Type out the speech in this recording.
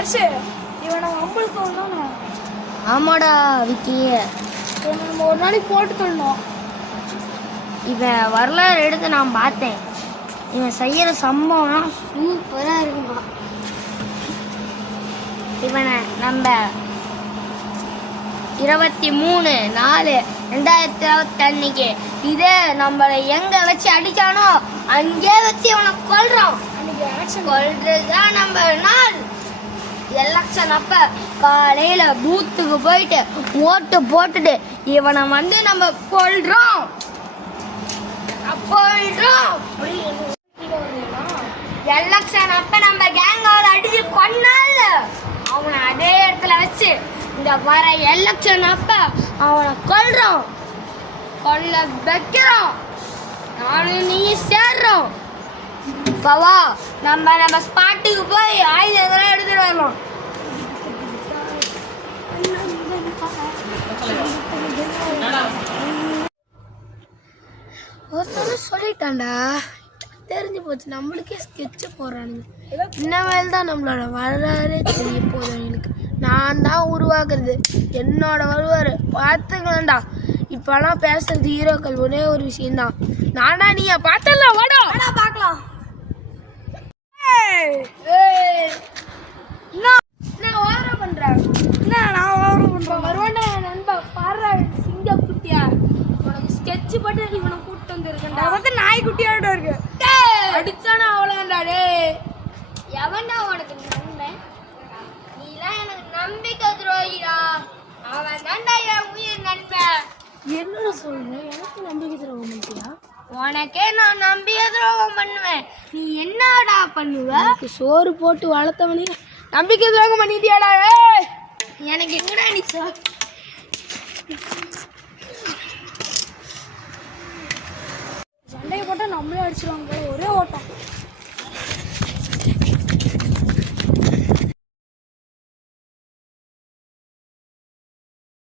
பெருசு இவன் நம்ம அம்பளுக்கு தானே. ஆமாடா விக்கி, நம்ம ஒரு நாளைக்கு போட்டு சொல்லணும். இவன் வரலாறு எடுத்து நான் பார்த்தேன். இவன் செய்யற சம்பவம்லாம் சூப்பரா இருக்குமா. இவனை நம்ம 23/4/2021 இதே நம்மளை எங்க வச்சு அடிச்சானோ அங்கே வச்சு இவனை கொல்றோம். கொல்றதுதான் நம்ம நாள். எலெக்ஷன் அப்ப காலையில பூத்துக்கு போயிட்டு ஓட்டு போட்டுட்டு இவனை வந்து நம்ம கொல்றோம். எலெக்ஷன் அப்ப நம்ம கேங் அடிச்சு கொன்னால அவனை அதே இடத்துல வச்சு இந்த வர எலெக்ஷன் அப்ப அவனை கொல்றோம், கொல்ல வைக்கிறோம். நானும் நீ சேர்றோம். வா நம்ம ஸ்பாட்டுக்கு போய் ஆயுதங்கள்லாம் எடுத்துட்டு வரலாம். ஒருத்தர் சொல்லிட்டான்டா, தெரிஞ்சு போச்சு. நம்மளுக்கே ஸ்கெட்சு போடுறானுங்க. இன்னமேல் தான் நம்மளோட வரலாறே தெரிய போதும். எனக்கு நான் தான் உருவாக்குறது, என்னோட வரலாறு பார்த்துக்கலாம்டா. இப்பெல்லாம் பேசுறது ஹீரோக்கள் ஒரே ஒரு விஷயம்தான். நானா நீயா பார்த்தலாம். வாடா பார்க்கலாம். நான் ஓவரம் பண்றேன். நான் ஓவரம் பண்றேன். வருவாண்டா நண்பா, பாடுறா சிங்க குட்டியா. உனக்கு ஸ்கெட்சு போட்டு இவனை கூப்பிட்டு வந்துருக்கேன்டா. வந்து நாய்க்குட்டியோட இருக்கு. அடிச்சானா அவ்வளோண்டா. டே எவன்டா உனக்கு நண்பன்? நீலாம் எனக்கு நம்பிக்கை துரோகிடா. அவன் தான்டா என் உயிர் நண்பன். என்னடா சொல்றேன்? எனக்கு நம்பிக்கை துரோகம் பண்ணியா? உனக்கே நான் நம்பிக்கை துரோகம் பண்ணுவேன். நீ என்னடா பண்ணுவ? சோறு போட்டு வளர்த்தவனே நம்பிக்கை துரோகம் பண்ணிட்டியாடா? எனக்கு எங்கடா நீ சண்டையை போட்டால் நம்மளே அடிச்சிருவாங்க. ஒரே ஓட்டம்.